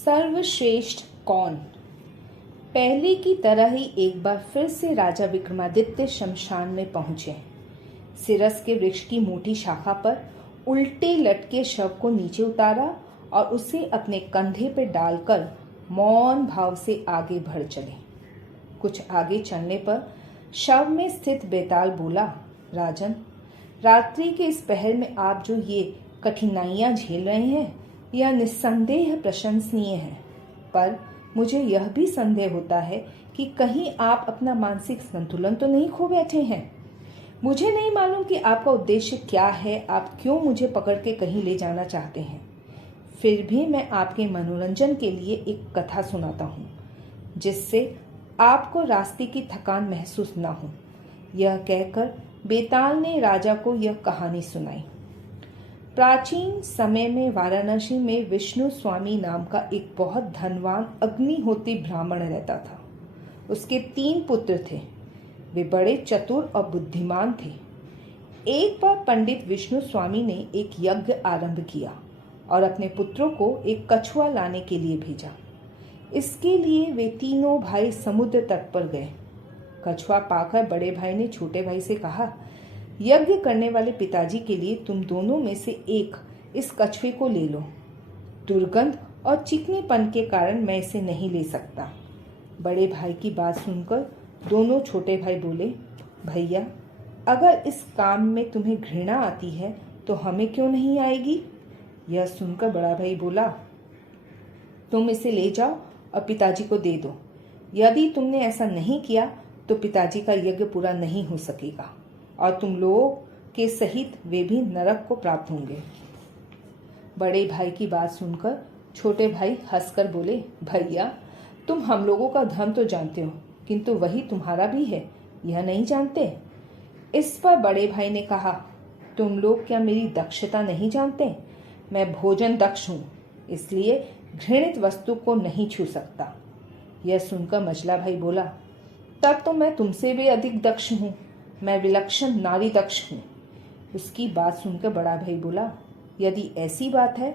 सर्वश्रेष्ठ कौन? पहले की तरह ही एक बार फिर से राजा विक्रमादित्य शमशान में पहुंचे। सिरस के वृक्ष की मोटी शाखा पर उल्टे लटके शव को नीचे उतारा और उसे अपने कंधे पर डालकर मौन भाव से आगे बढ़ चले। कुछ आगे चलने पर शव में स्थित बेताल बोला, राजन, रात्रि के इस पहर में आप जो ये कठिनाइयां झेल रहे हैं यह निस्संदेह प्रशंसनीय है, पर मुझे यह भी संदेह होता है कि कहीं आप अपना मानसिक संतुलन तो नहीं खो बैठे हैं। मुझे नहीं मालूम कि आपका उद्देश्य क्या है, आप क्यों मुझे पकड़ के कहीं ले जाना चाहते हैं। फिर भी मैं आपके मनोरंजन के लिए एक कथा सुनाता हूँ, जिससे आपको रास्ते की थकान महसूस न हो। यह कहकर बेताल ने राजा को यह कहानी सुनाई। प्राचीन समय में वाराणसी में विष्णु स्वामी नाम का एक बहुत धनवान अग्निहोत्री ब्राह्मण रहता था। उसके 3 पुत्र थे। वे बड़े चतुर और बुद्धिमान थे। एक बार पंडित विष्णु स्वामी ने एक यज्ञ आरंभ किया और अपने पुत्रों को एक कछुआ लाने के लिए भेजा। इसके लिए वे तीनों भाई समुद्र तट पर गए। कछुआ पाकर बड़े भाई ने छोटे भाई से कहा, यज्ञ करने वाले पिताजी के लिए तुम दोनों में से एक इस कछुए को ले लो। दुर्गंध और चिकनेपन के कारण मैं इसे नहीं ले सकता। बड़े भाई की बात सुनकर दोनों छोटे भाई बोले, भैया, अगर इस काम में तुम्हें घृणा आती है तो हमें क्यों नहीं आएगी। यह सुनकर बड़ा भाई बोला, तुम इसे ले जाओ और पिताजी को दे दो। यदि तुमने ऐसा नहीं किया तो पिताजी का यज्ञ पूरा नहीं हो सकेगा और तुम लोगों के सहित वे भी नरक को प्राप्त होंगे। बड़े भाई की बात सुनकर छोटे भाई हंसकर बोले, भैया, तुम हम लोगों का धर्म तो जानते हो, किंतु वही तुम्हारा भी है, यह नहीं जानते। इस पर बड़े भाई ने कहा, तुम लोग क्या मेरी दक्षता नहीं जानते? मैं भोजन दक्ष हूँ, इसलिए घृणित वस्तु को नहीं छू सकता। यह सुनकर मझला भाई बोला, तब तो मैं तुमसे भी अधिक दक्ष हूँ, मैं विलक्षण नारी दक्ष हूँ। उसकी बात सुनकर बड़ा भाई बोला, यदि ऐसी बात है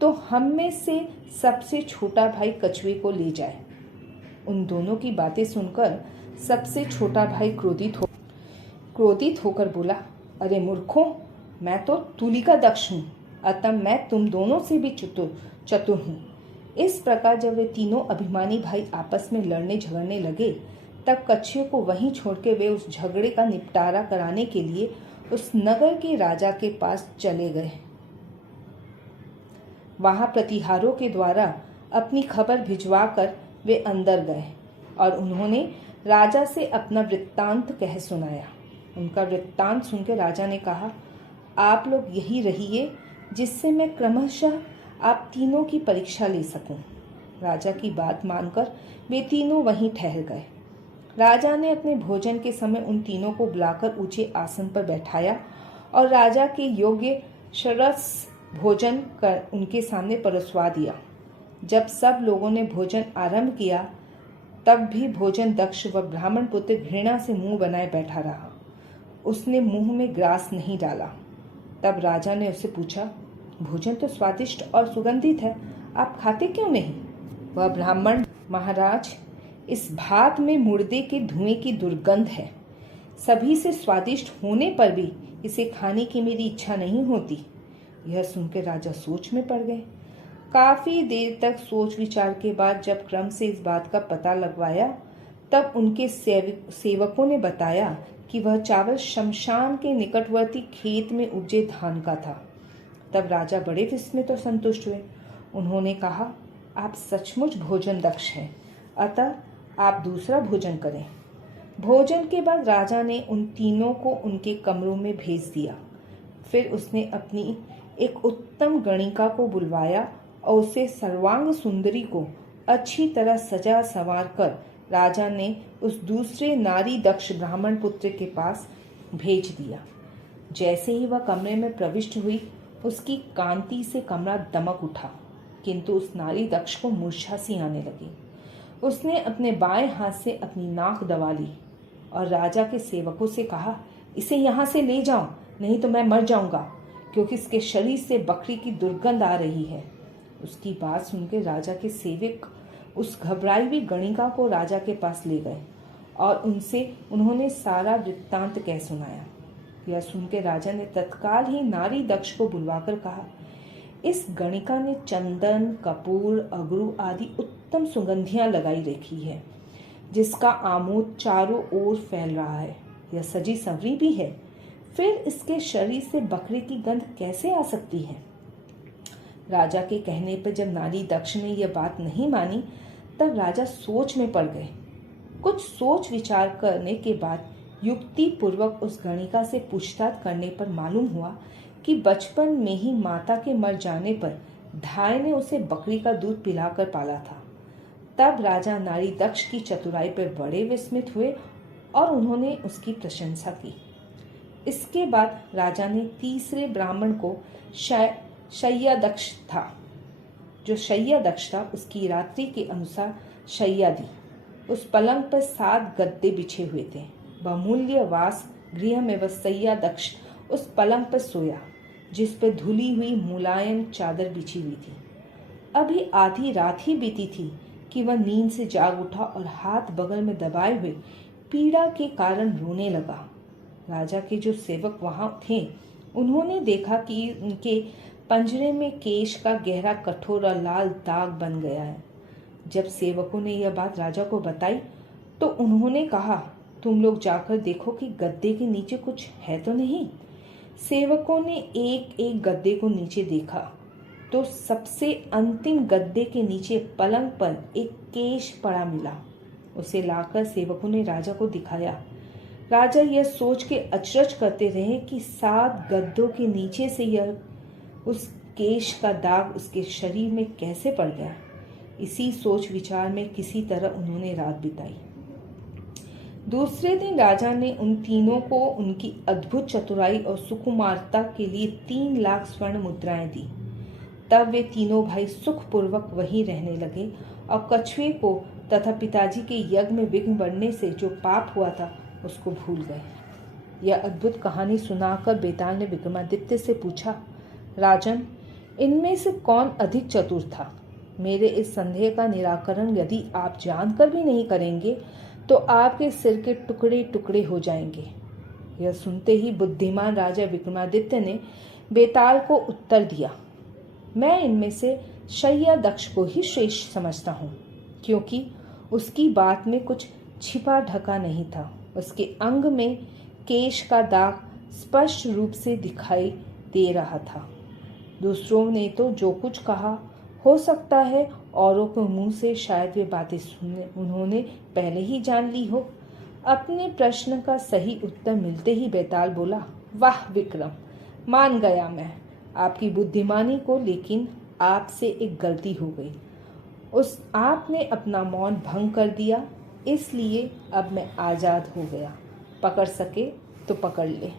तो हम में से सबसे छोटा भाई कछुए को ले जाए। उन दोनों की बातें सुनकर सबसे छोटा भाई क्रोधित होकर बोला, अरे मूर्खों, मैं तो तुलिका दक्ष हूँ, अतः मैं तुम दोनों से भी चतुर हूँ। इस प्रकार जब वे तीनों अभिमानी भाई आपस में लड़ने झगड़ने लगे, तब कछुए को वहीं छोड़ के वे उस झगड़े का निपटारा कराने के लिए उस नगर के राजा के पास चले गए। वहां प्रतिहारों के द्वारा अपनी खबर भिजवाकर वे अंदर गए और उन्होंने राजा से अपना वृत्तांत कह सुनाया। उनका वृत्तांत सुनकर राजा ने कहा, आप लोग यही रहिए, जिससे मैं क्रमशः आप तीनों की परीक्षा ले सकूं। राजा की बात मानकर वे तीनों वहीं ठहर गए। राजा ने अपने भोजन के समय उन तीनों को बुलाकर ऊंचे आसन पर बैठाया और राजा के योग्य सरस भोजन कर उनके सामने परोसवा दिया। जब सब लोगों ने भोजन आरंभ किया, तब भी भोजन दक्ष व ब्राह्मण पुत्र घृणा से मुंह बनाए बैठा रहा। उसने मुंह में ग्रास नहीं डाला। तब राजा ने उससे पूछा, भोजन तो स्वादिष्ट और सुगंधित है, आप खाते क्यों नहीं? वह ब्राह्मण, महाराज, इस भात में मुर्दे के धुएं की दुर्गंध है। सभी से स्वादिष्ट होने पर भी इसे खाने की मेरी इच्छा नहीं होती। यह सुनकर राजा सोच में पड़ गए। काफी देर तक सोच विचार के बाद जब क्रम से इस बात का पता लगवाया, तब उनके सेवकों ने बताया कि वह चावल शमशान के निकटवर्ती खेत में उपजे धान का था। तब राजा बड़े विस्मित और संतुष्ट हुए। उन्होंने कहा, आप सचमुच भोजन दक्ष हैं, अतः आप दूसरा भोजन करें। भोजन के बाद राजा ने उन तीनों को उनके कमरों में भेज दिया। फिर उसने अपनी एक उत्तम गणिका को बुलवाया और उसे सर्वांग सुंदरी को अच्छी तरह सजा संवार कर राजा ने उस दूसरे नारी दक्ष ब्राह्मण पुत्र के पास भेज दिया। जैसे ही वह कमरे में प्रविष्ट हुई, उसकी कांति से कमरा दमक उठा, किंतु उस नारी दक्ष को मूर्छा सी आने लगी। उसने अपने बाएं हाथ से अपनी नाक दबा ली और राजा के सेवकों से कहा, इसे यहाँ से ले जाओ, नहीं तो मैं मर जाऊंगा, क्योंकि इसके शरीर से बकरी की दुर्गंध आ रही है। उसकी बात सुनकर राजा के सेवक उस घबराई हुई गणिका को राजा के पास ले गए और उन्होंने सारा वृत्तांत कह सुनाया। यह सुनकर राजा ने तत्काल ही नारी दक्ष को बुलवाकर कहा, इस गणिका ने चंदन, कपूर, अगरू आदि उत्तम सुगंधियां लगाई रखी है, जिसका आमोद चारों ओर फैल रहा है। यह सजी संवरी भी है, फिर इसके शरीर से बकरे की गंध कैसे आ सकती है? राजा के कहने पर जब नारी दक्ष ने यह बात नहीं मानी, तब राजा सोच में पड़ गए। कुछ सोच विचार करने के बाद युक्ति पूर्वक उस गणिका से पूछताछ करने पर मालूम हुआ कि बचपन में ही माता के मर जाने पर धाय ने उसे बकरी का दूध पिलाकर पाला था। तब राजा नारी दक्ष की चतुराई पर बड़े विस्मित हुए और उन्होंने उसकी प्रशंसा की। इसके बाद राजा ने तीसरे ब्राह्मण को शय्या दक्ष था उसकी रात्रि के अनुसार शय्या दी। उस पलंग पर 7 गद्दे बिछे हुए थे। बहुमूल्य वास गृह में वह शय्या दक्ष उस पलंग पर सोया, जिस पर धुली हुई मुलायम चादर बिछी हुई थी। अभी आधी रात ही बीती थी कि वह नींद से जाग उठा और हाथ बगल में दबाए हुए पीड़ा के कारण रोने लगा। राजा के जो सेवक वहां थे, उन्होंने देखा कि उनके पंजरे में केश का गहरा कठोर और लाल दाग बन गया है। जब सेवकों ने यह बात राजा को बताई तो उन्होंने कहा, तुम लोग जाकर देखो कि गद्दे के नीचे कुछ है तो नहीं। सेवकों ने एक एक गद्दे को नीचे देखा तो सबसे अंतिम गद्दे के नीचे पलंग पर एक केश पड़ा मिला। उसे लाकर सेवकों ने राजा को दिखाया। राजा यह सोच के अचरज करते रहे कि 7 गद्दों के नीचे से यह उस केश का दाग उसके शरीर में कैसे पड़ गया। इसी सोच विचार में किसी तरह उन्होंने रात बिताई। दूसरे दिन राजा ने उन तीनों को उनकी अद्भुत चतुराई और सुकुमारता के लिए 3 लाख स्वर्ण मुद्राएं दी। तब वे तीनों भाई सुखपूर्वक वहीं रहने लगे और कछुए को तथा पिताजी के यज्ञ में विघ्न बढ़ने से जो पाप हुआ था उसको भूल गए। यह अद्भुत कहानी सुनाकर बेताल ने विक्रमादित्य से पूछा, राजन, इनमें से कौन अधिक चतुर था? मेरे इस संदेह का निराकरण यदि आप जानकर भी नहीं करेंगे तो आपके सिर के टुकड़े टुकड़े हो जाएंगे। यह सुनते ही बुद्धिमान राजा विक्रमादित्य ने बेताल को उत्तर दिया, मैं इनमें से शय्या दक्ष को ही श्रेष्ठ समझता हूँ, क्योंकि उसकी बात में कुछ छिपा ढका नहीं था। उसके अंग में केश का दाग स्पष्ट रूप से दिखाई दे रहा था। दूसरों ने तो जो कुछ कहा, हो सकता है औरों के मुंह से शायद वे बातें उन्होंने पहले ही जान ली हो। अपने प्रश्न का सही उत्तर मिलते ही बेताल बोला, वाह विक्रम, मान गया मैं आपकी बुद्धिमानी को, लेकिन आपसे एक गलती हो गई। आपने अपना मौन भंग कर दिया, इसलिए अब मैं आजाद हो गया। पकड़ सके तो पकड़ ले।